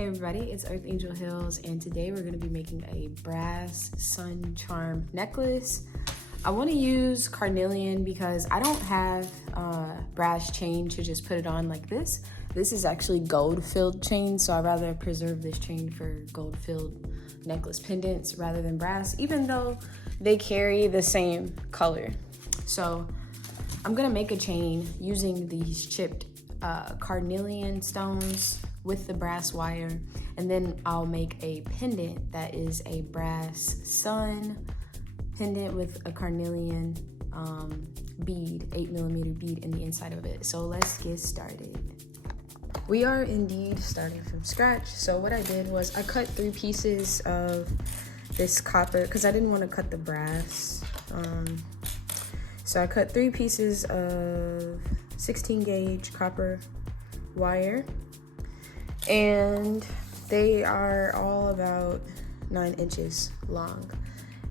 Hey everybody, it's Earth Angel Hills, and today we're going to be making a brass sun charm necklace. I want to use Carnelian because I don't have brass chain to just put it on like this. This is actually gold filled chain, so I'd rather preserve this chain for gold filled necklace pendants rather than brass, even though they carry the same color. So I'm going to make a chain using these chipped Carnelian stones with the brass wire, and then I'll make a pendant that is a brass sun pendant with a Carnelian bead, 8mm bead in the inside of it. So let's get started. We are indeed starting from scratch. So what I did was I cut 3 pieces of this copper because I didn't want to cut the brass. So I cut 3 pieces of 16 gauge copper wire, and they are all about 9 inches long.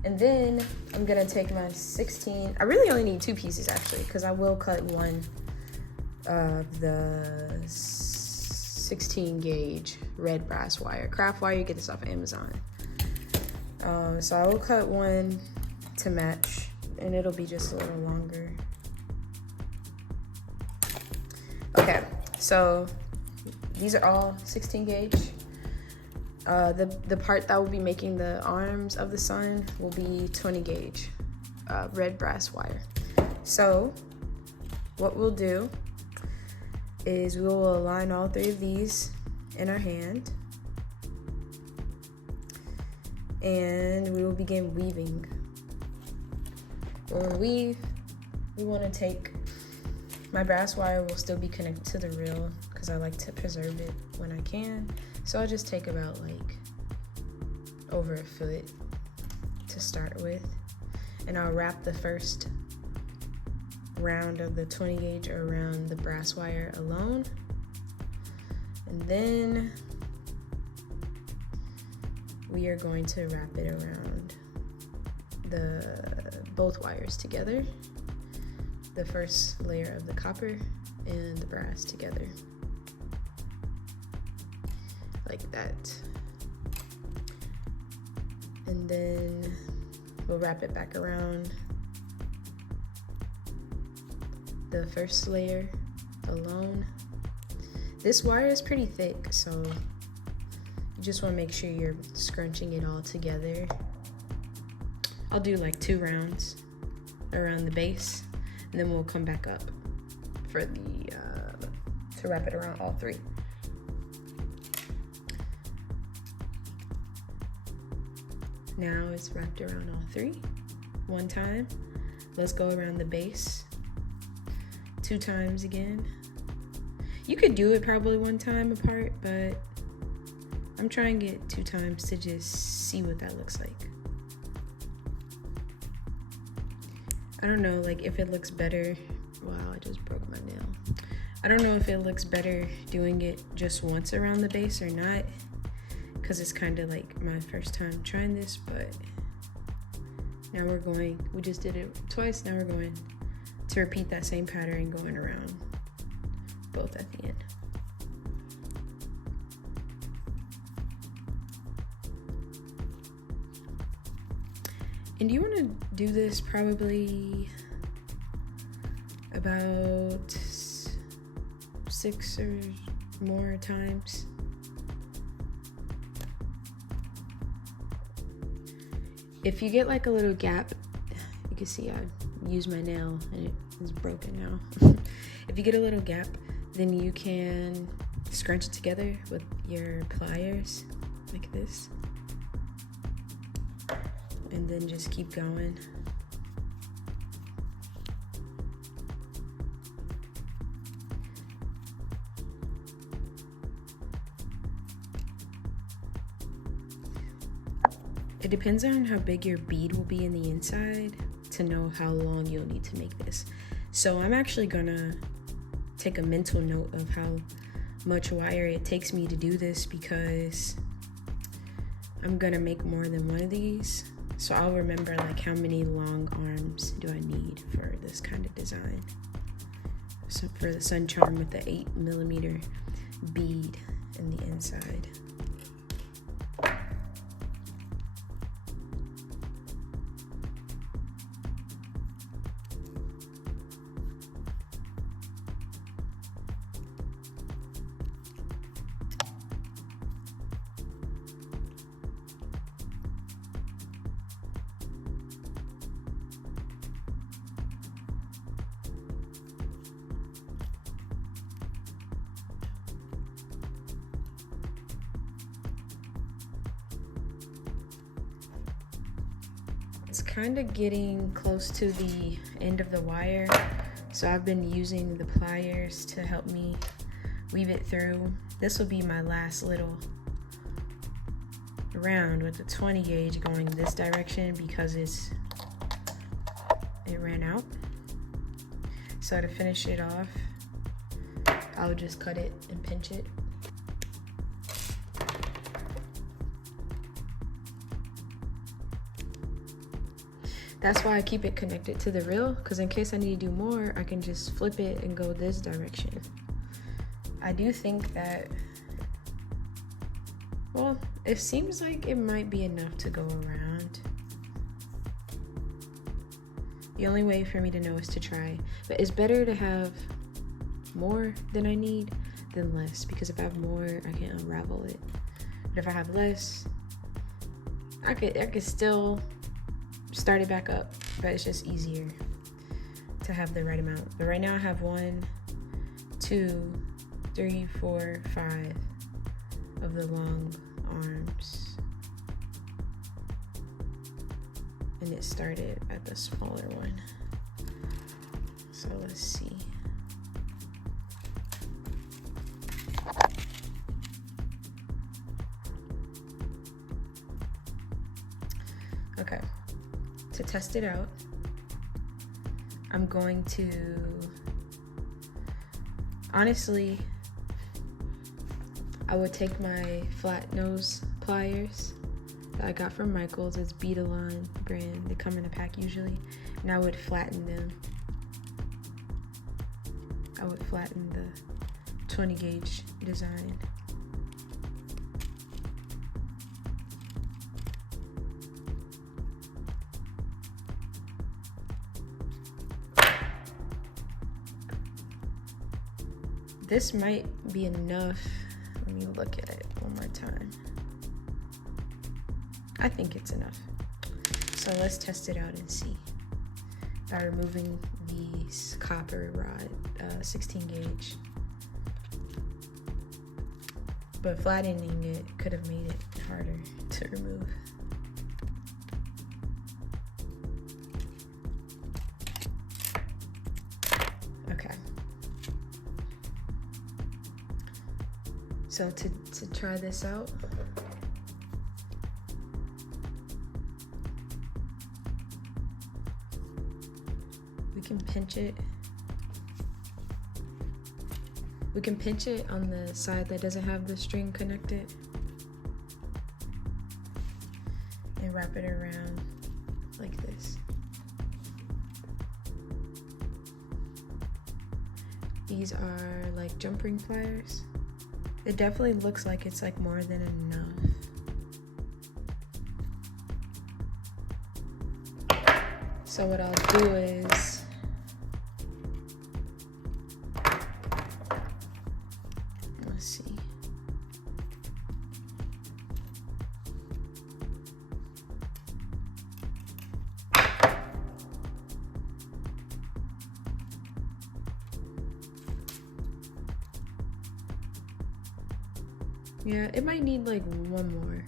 And then I'm gonna take my 16, I really only need 2 pieces actually, because I will cut one of the 16 gauge red brass wire. Craft wire, you get this off of Amazon. So I will cut one to match, and it'll be just a little longer. Okay, so these are all 16 gauge. The part that will be making the arms of the sun will be 20 gauge red brass wire. So what we'll do is we will align all 3 of these in our hand, and we will begin weaving. When we weave, we want to take, my brass wire will still be connected to the reel because I like to preserve it when I can. So I'll just take about like over a foot to start with, and I'll wrap the first round of the 20 gauge around the brass wire alone, and then we are going to wrap it around both wires together, the first layer of the copper and the brass together, like that. And then we'll wrap it back around the first layer alone. This wire is pretty thick, so you just want to make sure you're scrunching it all together. I'll do like 2 rounds around the base, and then we'll come back up for to wrap it around all 3. Now it's wrapped around all 3. One time. Let's go around the base 2 times again. You could do it probably 1 time apart, but I'm trying to get 2 times to just see what that looks like. I don't know, like if it looks better. Wow, I just broke my nail. I don't know if it looks better doing it just once around the base or not, because it's kind of like my first time trying this. But now we just did it twice, now we're going to repeat that same pattern going around both at the end. And you want to do this probably about 6 or more times. If you get like a little gap, you can see I used my nail and it is broken now. If you get a little gap, then you can scrunch it together with your pliers like this, and then just keep going. It depends on how big your bead will be in the inside to know how long you'll need to make this. So I'm actually gonna take a mental note of how much wire it takes me to do this, because I'm gonna make more than one of these. So I'll remember like how many long arms do I need for this kind of design. So for the sun charm with the 8mm bead in the inside. It's kind of getting close to the end of the wire, so I've been using the pliers to help me weave it through. This will be my last little round with the 20 gauge going this direction because it ran out. So to finish it off, I'll just cut it and pinch it. That's why I keep it connected to the reel, because in case I need to do more, I can just flip it and go this direction. I do think that, well, it seems like it might be enough to go around. The only way for me to know is to try. But it's better to have more than I need than less, because if I have more, I can unravel it. But if I have less, I could still start it back up, but it's just easier to have the right amount. But right now I have 1, 2, 3, 4, 5 of the long arms, and it started at the smaller one. So let's see. Okay, to test it out, I'm going to, honestly, I would take my flat nose pliers that I got from Michael's. It's beaded brand. They come in a pack usually. And I would flatten them. I would flatten the 20 gauge design. This might be enough. Let me look at it one more time. I think it's enough. So let's test it out and see. By removing these copper rod, 16 gauge. But flattening it could have made it harder to remove. Okay. So to try this out, we can pinch it. We can pinch it on the side that doesn't have the string connected and wrap it around like this. These are like jump ring pliers. It definitely looks like it's like more than enough. So what I'll do is let's see. Yeah, it might need like one more.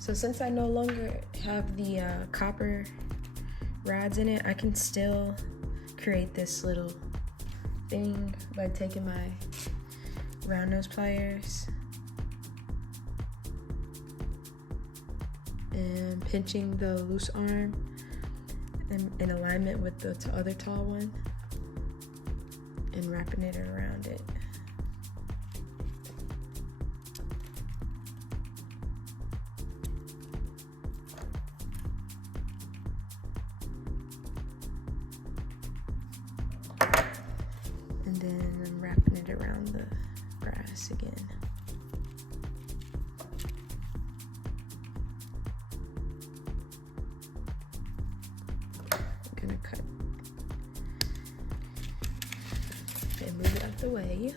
So since I no longer have the copper rods in it, I can still create this little thing by taking my round nose pliers and pinching the loose arm in alignment with the other tall one and wrapping it around it. And then I'm wrapping it around the brass again. I'm gonna cut and move it out the way.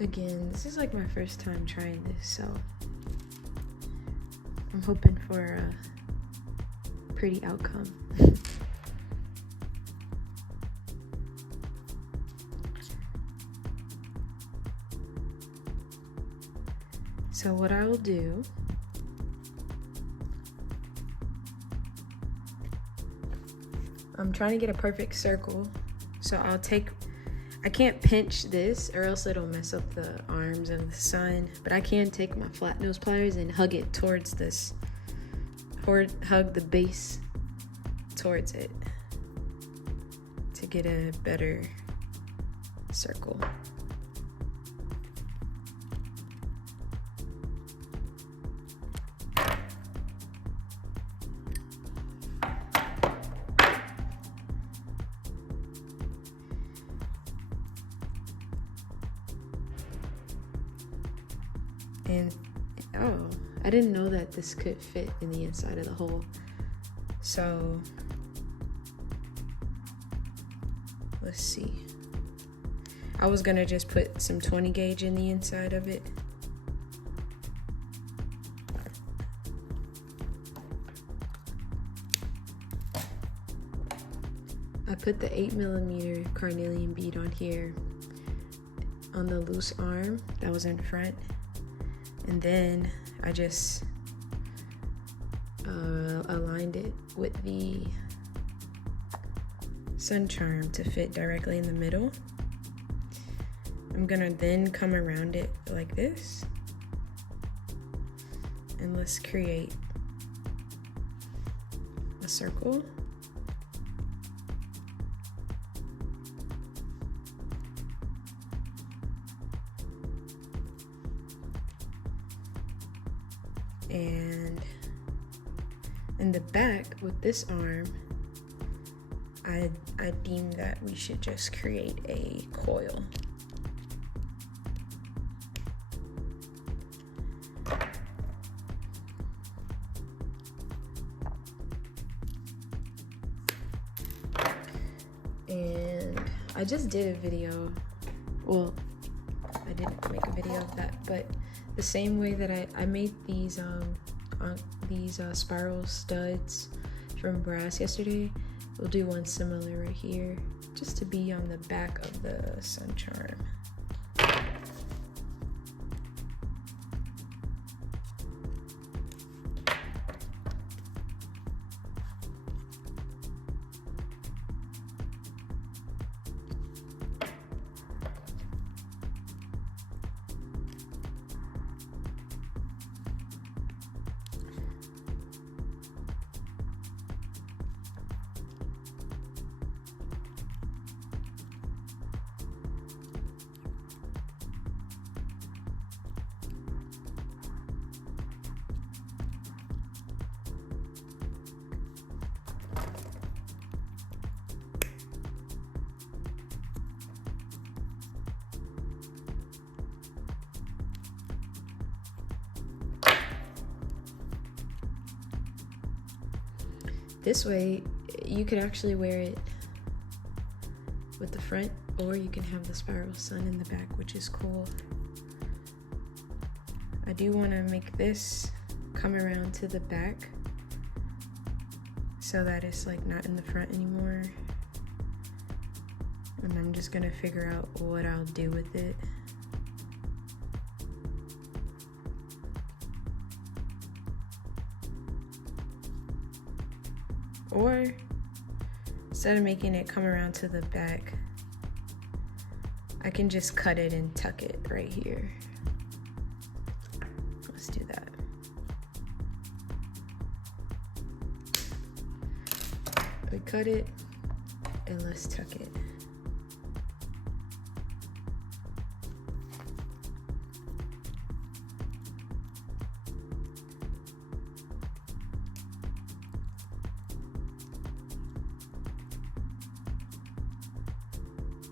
Again, this is like my first time trying this, so I'm hoping for a pretty outcome. So what I will do, I'm trying to get a perfect circle. So I can't pinch this or else it'll mess up the arms of the sun, but I can take my flat nose pliers and hug it towards this, or hug the base towards it to get a better circle. And oh, I didn't know that this could fit in the inside of the hole. So let's see. I was gonna just put some 20 gauge in the inside of it. I put the 8mm carnelian bead on here on the loose arm that was in front. And then I just aligned it with the sun charm to fit directly in the middle. I'm gonna then come around it like this. And let's create a circle. And in the back with this arm, I deem that we should just create a coil. And I just did a video, well, I didn't make a video of that, but the same way that I made these spiral studs from brass yesterday, we'll do one similar right here, just to be on the back of the sun charm. This way, you could actually wear it with the front, or you can have the spiral sun in the back, which is cool. I do want to make this come around to the back so that it's like not in the front anymore. And I'm just gonna figure out what I'll do with it. Or instead of making it come around to the back, I can just cut it and tuck it right here. Let's do that. We cut it and let's tuck it.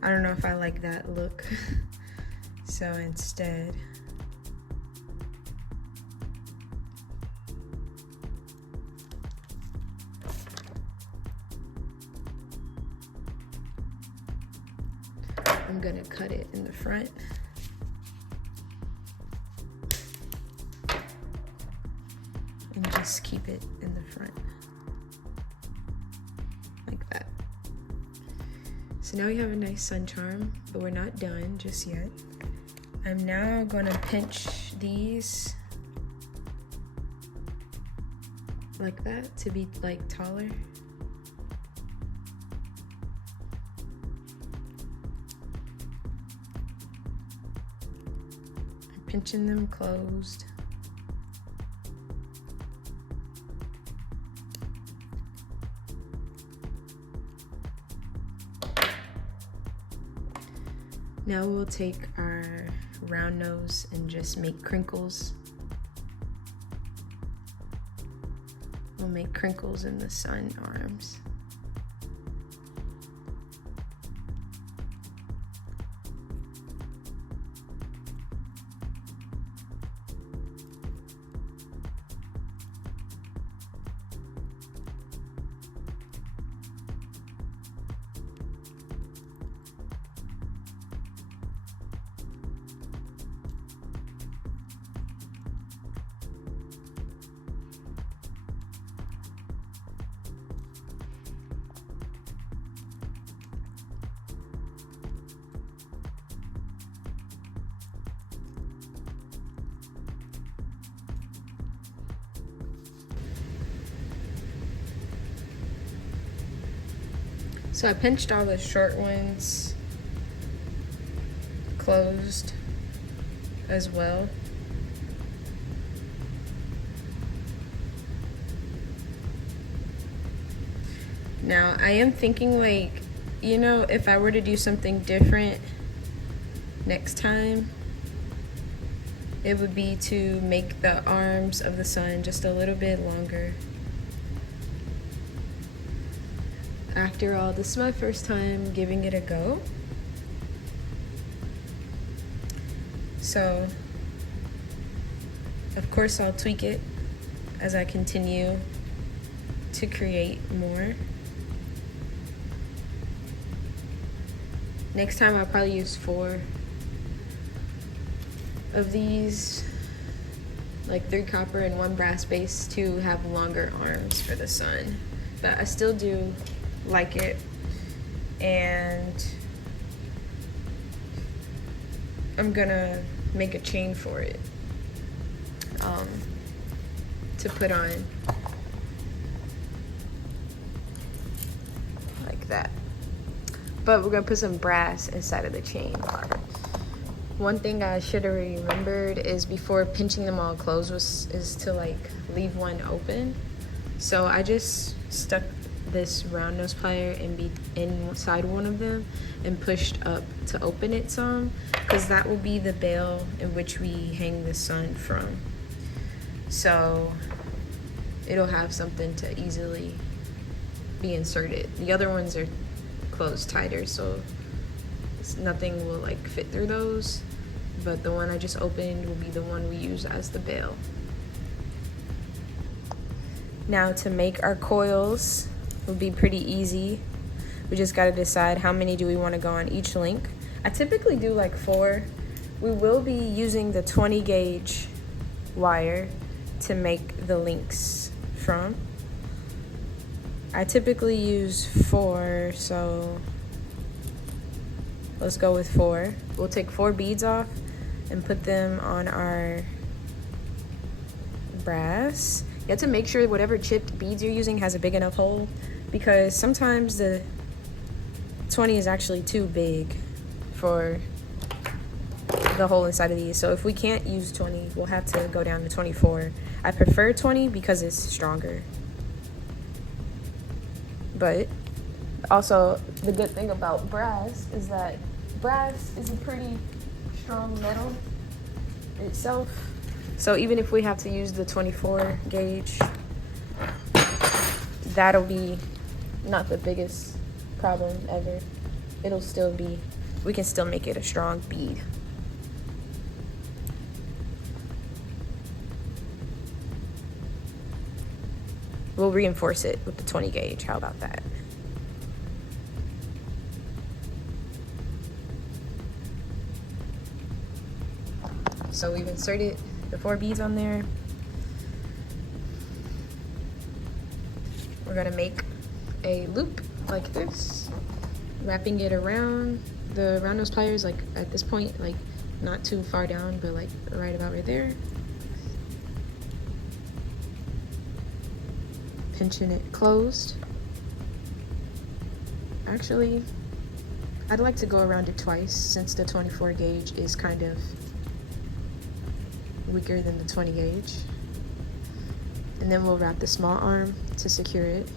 I don't know if I like that look, so instead, I'm gonna cut it in the front. just keep it in the front like that. So now we have a nice sun charm, but we're not done just yet. I'm now gonna pinch these like that to be like taller. I'm pinching them closed. Now we'll take our round nose and just make crinkles. We'll make crinkles in the sun arms. So I pinched all the short ones closed as well. Now I am thinking, like, you know, if I were to do something different next time, it would be to make the arms of the sun just a little bit longer. After all, this is my first time giving it a go. So, of course, I'll tweak it as I continue to create more. Next time I'll probably use 4 of these, like 3 copper and 1 brass base, to have longer arms for the sun. But I still do like it, and I'm gonna make a chain for it to put on like that. But we're gonna put some brass inside of the chain. One thing I should have remembered is, before pinching them all closed, is to like leave one open. So I just stuck this round nose plier inside one of them and pushed up to open it some, because that will be the bail in which we hang the sun from. So it'll have something to easily be inserted. The other ones are closed tighter, so nothing will like fit through those, but the one I just opened will be the one we use as the bail. Now to make our coils will be pretty easy. We just got to decide how many do we want to go on each link. I typically do like 4. We will be using the 20 gauge wire to make the links from. I typically use 4, so let's go with 4. We'll take 4 beads off and put them on our brass. You have to make sure whatever chipped beads you're using has a big enough hole, because sometimes the 20 is actually too big for the hole inside of these. So if we can't use 20, we'll have to go down to 24. I prefer 20 because it's stronger. But also, the good thing about brass is that brass is a pretty strong metal itself. So even if we have to use the 24 gauge, that'll be not the biggest problem ever. It'll still be, we can still make it a strong bead. We'll reinforce it with the 20 gauge. How about that? So we've inserted the 4 beads on there. we're gonna make a loop like this, wrapping it around the round nose pliers, like at this point, like not too far down, but like right about right there. Pinching it closed. Actually, I'd like to go around it twice since the 24 gauge is kind of weaker than the 20 gauge. And then we'll wrap the small arm to secure it.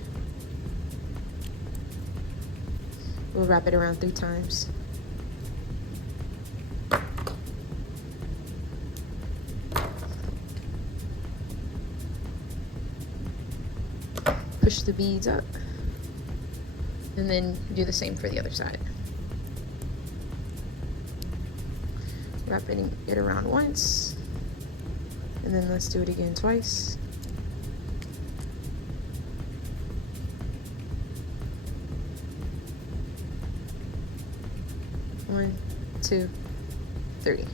We'll wrap it around 3 times. Push the beads up, and then do the same for the other side. Wrapping it around once, and then let's do it again twice. One, two, three.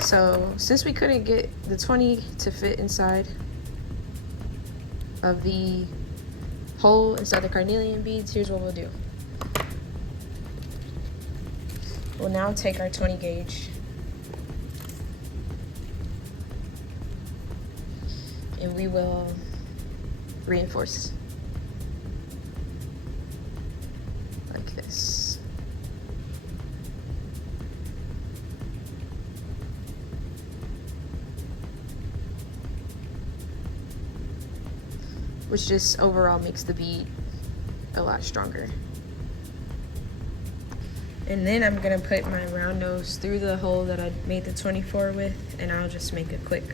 So since we couldn't get the 20 to fit inside of the hole inside the carnelian beads, here's what we'll do. We'll now take our 20 gauge and we will reinforce like this. Which just overall makes the bead a lot stronger. And then I'm gonna put my round nose through the hole that I made the 24 with, and I'll just make a quick.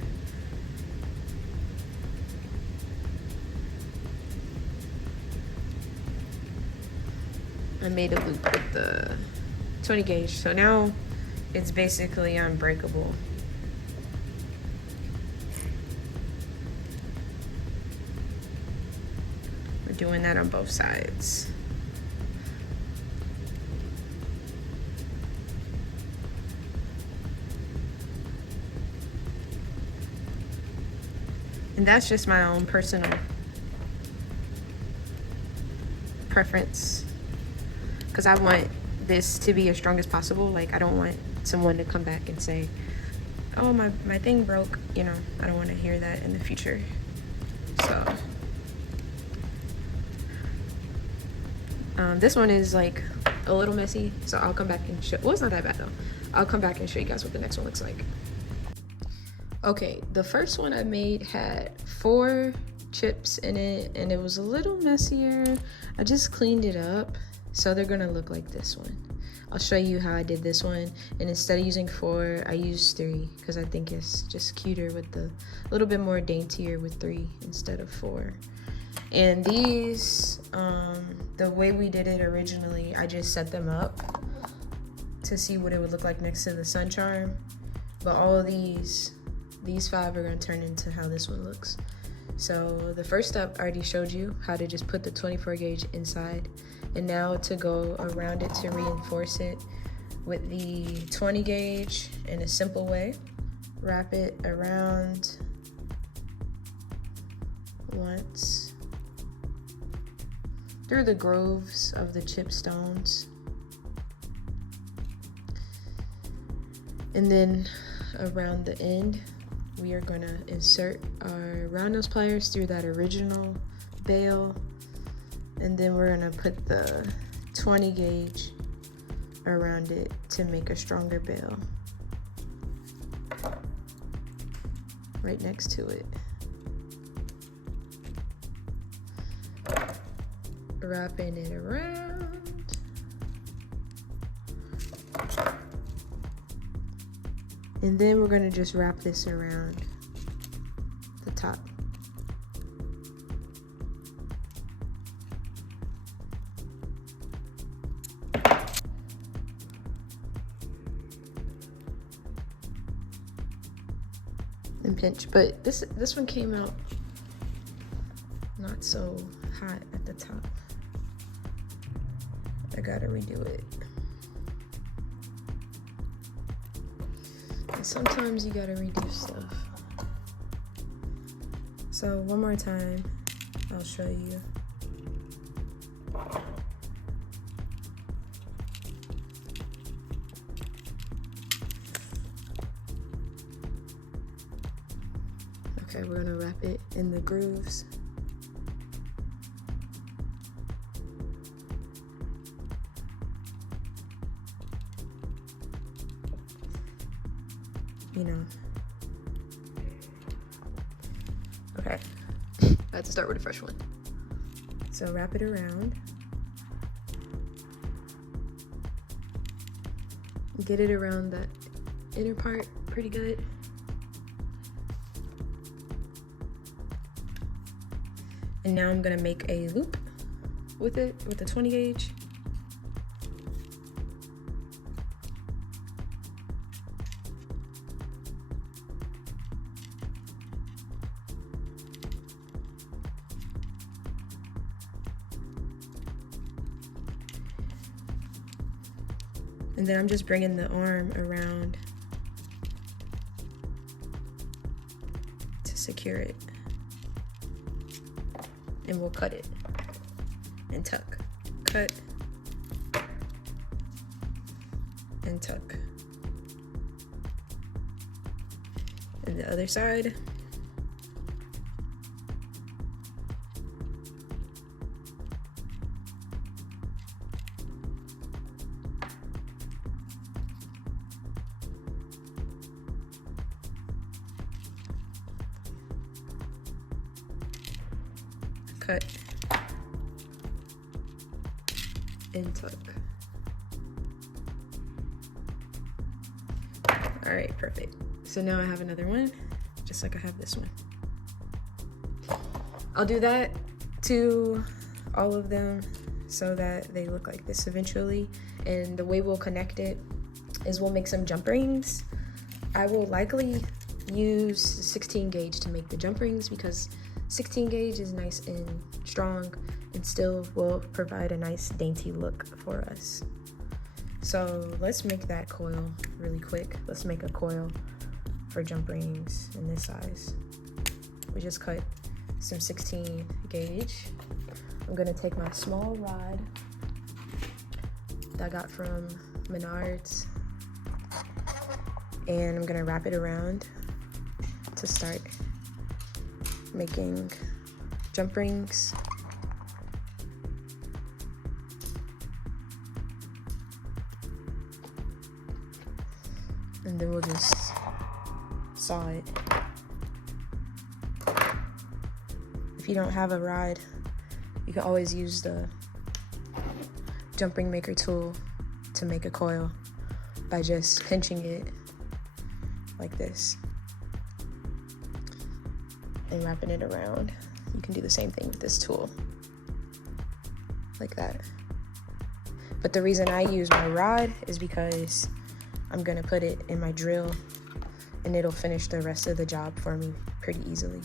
I made a loop with the 20 gauge, so now it's basically unbreakable. Doing that on both sides. And that's just my own personal preference, because I want this to be as strong as possible. Like, I don't want someone to come back and say, oh, my thing broke. You know, I don't want to hear that in the future. So this one is like a little messy, so I'll come back and show. Well, it's not that bad though. I'll come back and show you guys what the next one looks like. Okay, the first one I made had 4 chips in it, and it was a little messier. I just cleaned it up, so they're gonna look like this one. I'll show you how I did this one, and instead of using 4, I used 3 because I think it's just cuter with the little bit more daintier with 3 instead of 4. And these, the way we did it originally, I just set them up to see what it would look like next to the sun charm. But all of these 5 are gonna turn into how this one looks. So the first step I already showed you how to just put the 24 gauge inside. And now to go around it to reinforce it with the 20 gauge in a simple way. Wrap it around once through the grooves of the chip stones, and then around the end we are going to insert our round nose pliers through that original bail, and then we're going to put the 20 gauge around it to make a stronger bail right next to it. Wrapping it around. And then we're gonna just wrap this around the top. And pinch, but this one came out not so hot at the top. I gotta redo it. And sometimes you gotta redo stuff. So one more time, I'll show you. Okay, we're gonna wrap it in the grooves. You know. Okay, I had to start with a fresh one. So wrap it around. Get it around the inner part pretty good. And now I'm gonna make a loop with it, with the 20 gauge. And then I'm just bringing the arm around to secure it. And we'll cut it and tuck. Cut and tuck. And the other side. Cut and tuck. All right, perfect. So now I have another one, just like I have this one. I'll do that to all of them so that they look like this eventually. And the way we'll connect it is we'll make some jump rings. I will likely use 16 gauge to make the jump rings because 16 gauge is nice and strong and still will provide a nice dainty look for us. So let's make that coil really quick. Let's make a coil for jump rings in this size. We just cut some 16 gauge. I'm gonna take my small rod that I got from Menards and I'm gonna wrap it around to start making jump rings. And then we'll just saw it. If you don't have a rod, you can always use the jump ring maker tool to make a coil by just pinching it like this and wrapping it around. You can do the same thing with this tool, like that. But the reason I use my rod is because I'm gonna put it in my drill and it'll finish the rest of the job for me pretty easily.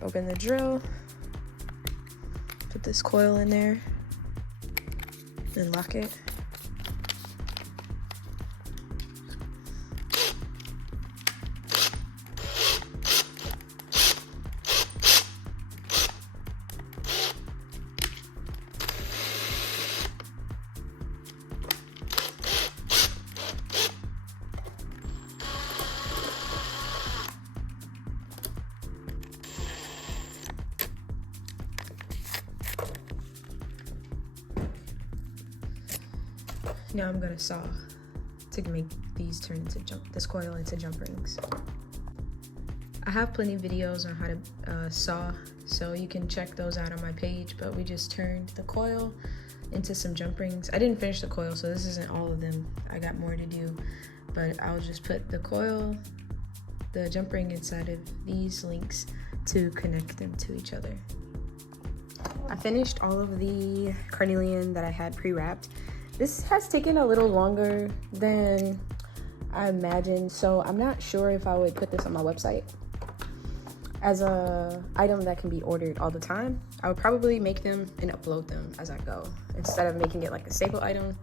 Open the drill, put this coil in there, and lock it. Now I'm gonna saw to make these turn into this coil into jump rings. I have plenty of videos on how to saw, so you can check those out on my page, but we just turned the coil into some jump rings. I didn't finish the coil, so this isn't all of them. I got more to do, but I'll just put the coil, the jump ring inside of these links to connect them to each other. I finished all of the carnelian that I had pre-wrapped. This has taken a little longer than I imagined, so I'm not sure if I would put this on my website as a item that can be ordered all the time. I would probably make them and upload them as I go instead of making it like a staple item,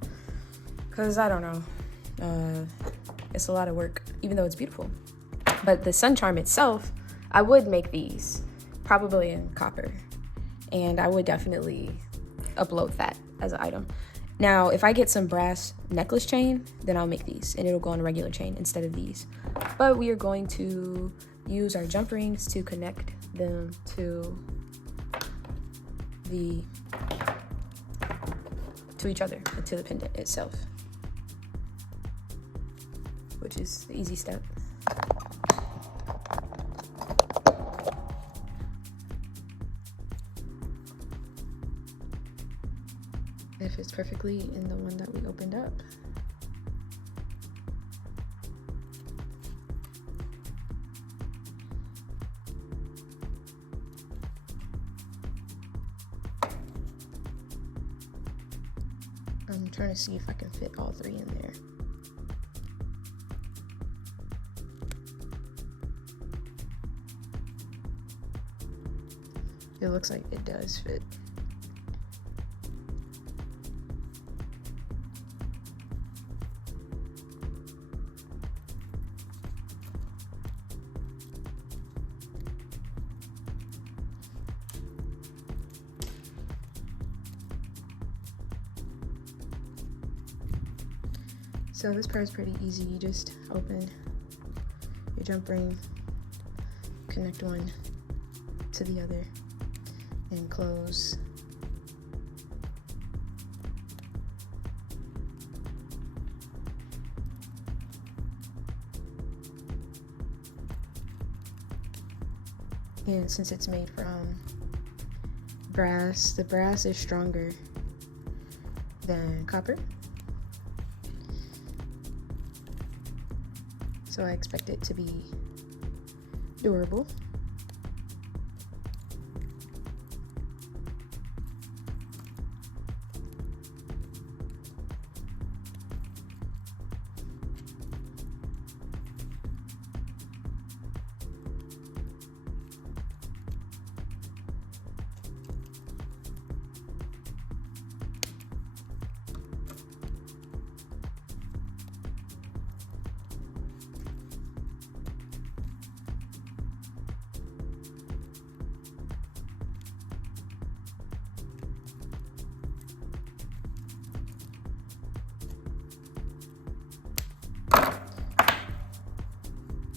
because I don't know, it's a lot of work even though it's beautiful. But the sun charm itself, I would make these probably in copper, and I would definitely upload that as an item. Now if I get some brass necklace chain, then I'll make these and it'll go on a regular chain instead of these. But we are going to use our jump rings to connect them to each other, to the pendant itself, which is the easy step. It fits perfectly in the one that we opened up. I'm trying to see if I can fit all three in there. It looks like it does fit. So this part is pretty easy. You just open your jump ring, connect one to the other, and close. And since it's made from brass, the brass is stronger than copper. So I expect it to be durable.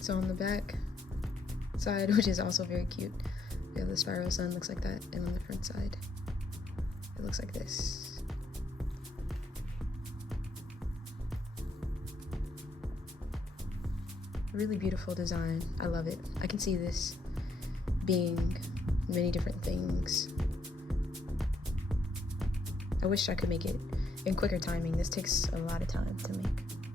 So on the back side, which is also very cute, we have the spiral sun, looks like that, and on the front side, it looks like this. Really beautiful design. I love it. I can see this being many different things. I wish I could make it in quicker timing. This takes a lot of time to make.